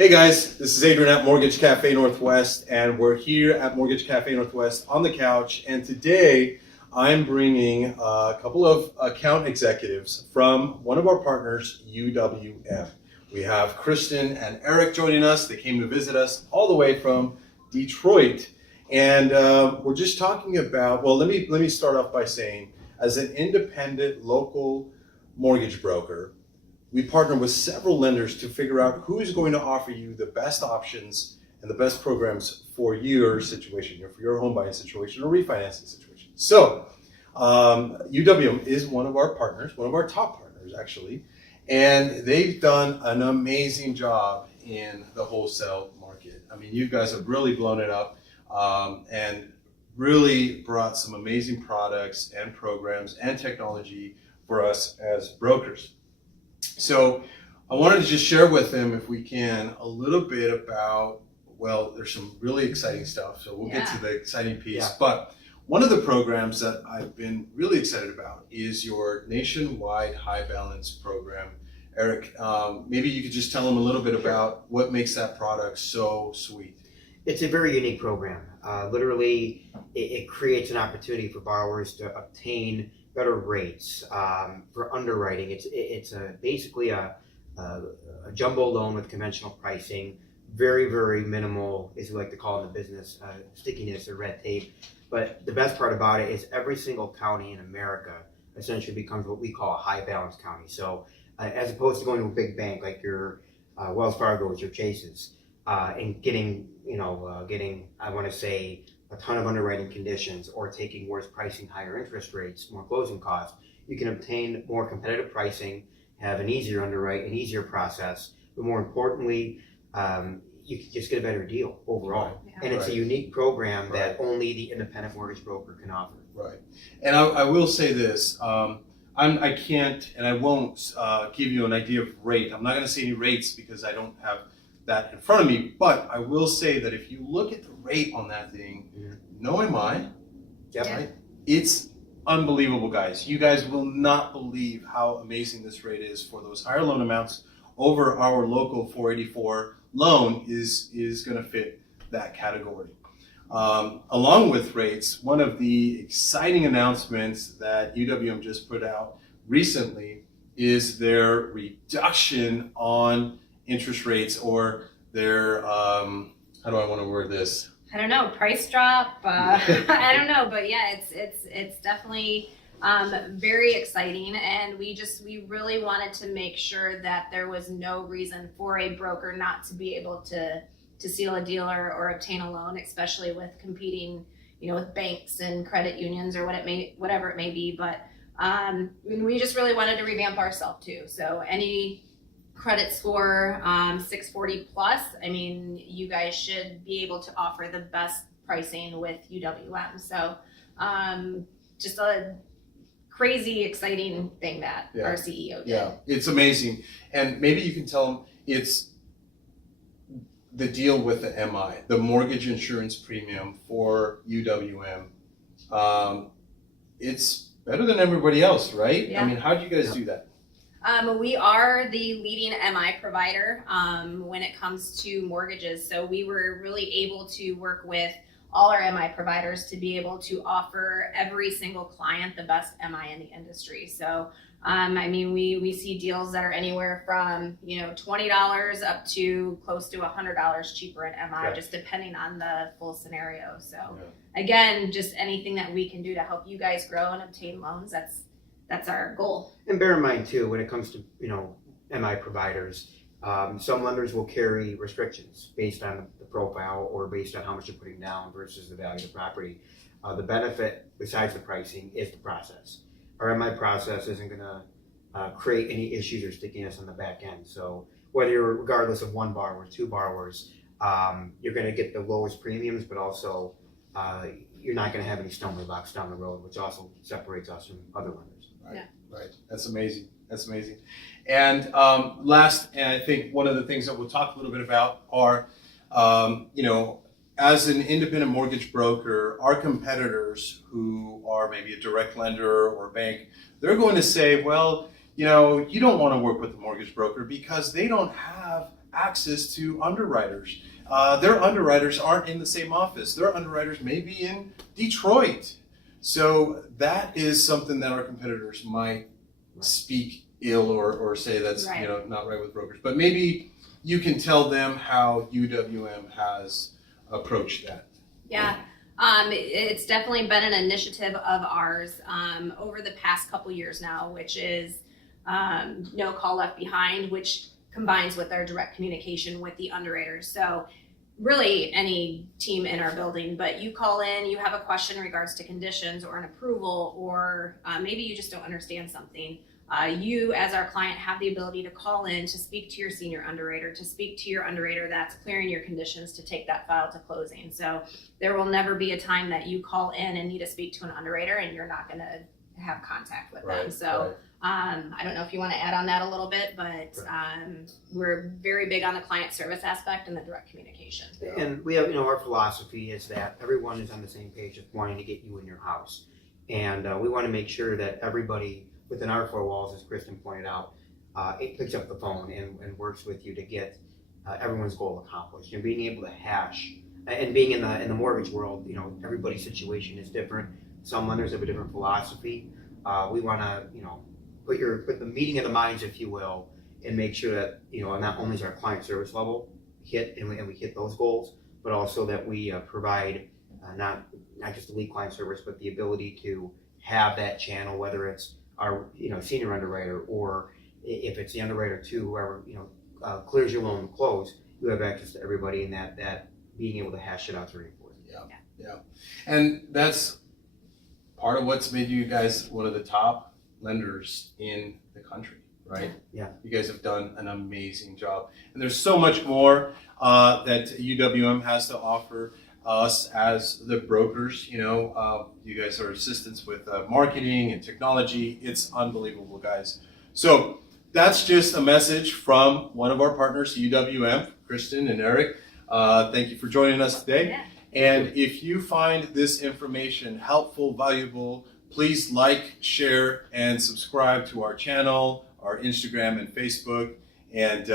Hey guys, this is Adrian at Mortgage Cafe Northwest, and we're here at Mortgage Cafe Northwest on the couch. And today I'm bringing a couple of account executives from one of our partners, UWM. We have Kristen and Eric joining us. They came to visit us all the way from Detroit. And we're just talking about, well, let me start off by saying, as an independent local mortgage broker, we partner with several lenders to figure out who's going to offer you the best options and the best programs for your situation, for your home buying situation or refinancing situation. So UWM is one of our partners, one of our top partners actually, and they've done an amazing job in the wholesale market. I mean, you guys have really blown it up and really brought some amazing products and programs and technology for us as brokers. So I wanted to just share with them, if we can, a little bit about, well, there's some really exciting stuff, so we'll get to the exciting piece. But one of the programs that I've been really excited about is your nationwide high balance program. Eric, maybe you could just tell them a little bit about what makes that product so sweet. It's a very unique program. Literally, it creates an opportunity for borrowers to obtain better rates for underwriting. It's basically a jumbo loan with conventional pricing, very, very minimal, as we like to call in the business, stickiness or red tape. But the best part about it is every single county in America essentially becomes what we call a high balance county. So as opposed to going to a big bank like your Wells Fargo's, your Chase's, and getting, I want to say, a ton of underwriting conditions or taking worse pricing, higher interest rates, more closing costs, you can obtain more competitive pricing, have an easier underwrite, an easier process, but more importantly, you can just get a better deal overall. Yeah. And it's a unique program that only the independent mortgage broker can offer. Right. And I will say this, I can't and I won't give you an idea of rate. I'm not going to say any rates because I don't have that in front of me, but I will say that if you look at the rate on that thing, no MI, right? It's unbelievable, guys. You guys will not believe how amazing this rate is for those higher loan amounts over our local 484 loan is going to fit that category. Along with rates, one of the exciting announcements that UWM just put out recently is their reduction on interest rates, or their how do I want to word this? I don't know, price drop. I don't know, but yeah, it's definitely very exciting, and we really wanted to make sure that there was no reason for a broker not to be able to seal a deal or obtain a loan, especially with competing, with banks and credit unions or whatever it may be. But we just really wanted to revamp ourselves too. So any credit score 640 plus, I mean, you guys should be able to offer the best pricing with UWM. So just a crazy exciting thing that our CEO did. Yeah, it's amazing. And maybe you can tell them it's the deal with the MI, the mortgage insurance premium for UWM. It's better than everybody else, right? Yeah. I mean, how do you guys do that? We are the leading MI provider when it comes to mortgages. So we were really able to work with all our MI providers to be able to offer every single client the best MI in the industry. So, we see deals that are anywhere from, $20 up to close to $100 cheaper in MI, just depending on the full scenario. So again, just anything that we can do to help you guys grow and obtain loans, that's our goal. And bear in mind too, when it comes to MI providers, some lenders will carry restrictions based on the profile or based on how much you're putting down versus the value of the property. The benefit, besides the pricing, is the process. Our MI process isn't going to create any issues or stickiness on the back end. So whether you're regardless of one borrower, two borrowers, you're going to get the lowest premiums, but also you're not going to have any stumbling blocks down the road, which also separates us from other lenders. Right. That's amazing. And last, and I think one of the things that we'll talk a little bit about are, as an independent mortgage broker, our competitors who are maybe a direct lender or a bank, they're going to say, well, you know, you don't want to work with a mortgage broker because they don't have access to underwriters. Their underwriters aren't in the same office. Their underwriters may be in Detroit. So that is something that our competitors might speak ill or say that's Right. you know not right with brokers. But maybe you can tell them how UWM has approached that. Yeah, it's definitely been an initiative of ours over the past couple years now, which is No Call Left Behind, which combines with our direct communication with the underwriters. So really any team in our building, but you call in, you have a question in regards to conditions or an approval, or maybe you just don't understand something. You as our client have the ability to call in to speak to your senior underwriter, to speak to your underwriter that's clearing your conditions to take that file to closing. So there will never be a time that you call in and need to speak to an underwriter and you're not going to have contact with them. So I don't know if you want to add on that a little bit, but we're very big on the client service aspect and the direct communication. And we have, our philosophy is that everyone is on the same page of wanting to get you in your house. And we want to make sure that everybody within our four walls, as Kristen pointed out, it picks up the phone and works with you to get everyone's goal accomplished. And being able to hash, and being in the mortgage world, everybody's situation is different. Some lenders have a different philosophy. We want to, put the meeting of the minds, if you will, and make sure that, not only is our client service level hit and we hit those goals, but also that we provide not just the lead client service, but the ability to have that channel, whether it's our senior underwriter or if it's the underwriter to whoever clears your loan and close, you have access to everybody, and that being able to hash it out is very important. Yeah. And that's part of what's made you guys one of the top lenders in the country, right? Yeah. You guys have done an amazing job. And there's so much more that UWM has to offer us as the brokers. You guys are assistants with marketing and technology. It's unbelievable, guys. So that's just a message from one of our partners, UWM, Kristen and Eric. Thank you for joining us today. Yeah. And if you find this information helpful, valuable, please like, share, and subscribe to our channel, our Instagram and Facebook, and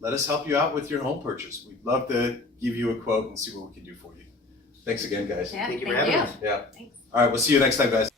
let us help you out with your home purchase. We'd love to give you a quote and see what we can do for you. Thanks again, guys. Yeah, Thank you for thank having you. us. Yeah. Thanks. All right, we'll see you next time, guys.